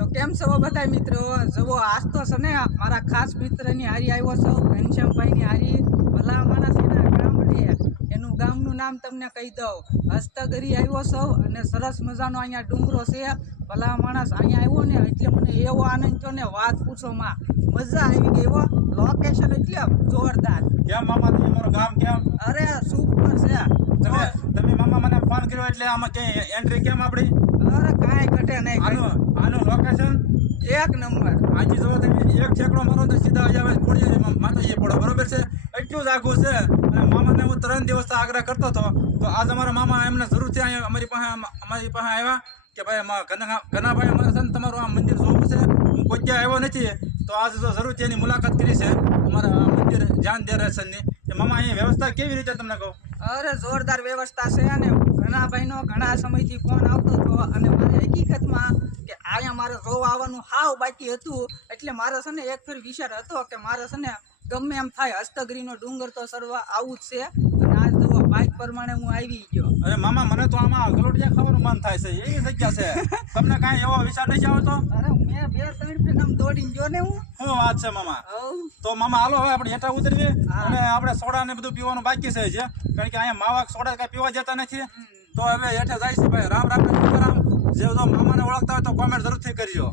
તો કેમ છો બધા મિત્રો? જુઓ આજ તો છે ને મારા ખાસ મિત્રની હારી આવ્યો છો, ઘનશ્યામભાઈની હારી. ભલા માણસ એના ગામડે, એનું ગામનું નામ તમને કહી દઉં, હસ્તગરી આવ્યો છો અને સરસ મજાનો અહીંયા ડુંગરો છે. ભલા માણસ અહીંયા આવ્યો ને એટલે મને એવો આનંદ થયો ને વાત પૂછો માં, મજા આવી ગઈ હો. લોકેશન એટલે જોરદાર. કેમ મામા તમે મારું ગામ કેમ? અરે સુપર છે. તમે મામા મને ફોન કર્યો એટલે આમાં કઈ એન્ટ્રી કેમ આપણી? અરે કાંઈ ઘટે નહીં. આનું લોકેશન એક નંબર. આજે જો તમે એક છેકડો મારો તો સીધા આવે ખોડિયારી માતાજી પડો, બરોબર છે? એટલું જ આઘું છે. અને મામાને હું 3 દિવસ આગ્રહ કરતો હતો, તો આજ અમારા મામા એમને જરૂરથી અહીંયા અમારી પાસે આવ્યા કે ભાઈ ઘનાભાઈ અમારે છે ને તમારું આ મંદિર જોવું છે, હું કોઈ ક્યાં આવ્યો નથી, તો આજે તો જરૂરથી એની મુલાકાત કરી છે અમારા મંદિર જાન દેરાસરની. મામા અહીંયા વ્યવસ્થા કેવી રીતે તમને કહું? અરે જોરદાર વ્યવસ્થા છે. અને ઘનાભાઈનો ઘણા સમયથી ફોન આવતો હતો અને મારે હકીકતમાં કે અહીંયા મારે જોવા આવવાનું હાવ બાકી હતું. એટલે મારે છે ને એક ફેર વિચાર હતો કે મારે છે ને ગમે એમ થાય હસ્તગીરીનો ડુંગર તો સરવા આવું જ છે. અને આજ જો બાઇક પ્રમાણે હું આવી ગયો. અરે મામા મને તો આમાં ગલોટિયા ખાવાનું મન થાય છે, એવી જગ્યા છે. તમને કાંઈ એવો વિચાર નહીં આવતો? અરે મેં 2-3 ફેર આમ દોડીને ગયો ને હું. શું વાત છે મામા? તો મામા હાલો હવે આપણે હેઠા ઉતરીએ અને આપણે સોડા ને બધું પીવાનું બાકી છે, કારણ કે અહીંયા માવા સોડા કઈ પીવા જતા નથી. તો હવે હેઠે જાય છે ભાઈ. રામ રામ રામ. જે મામાને ઓળખતા હોય તો કોમેન્ટ જરૂરથી કરજો.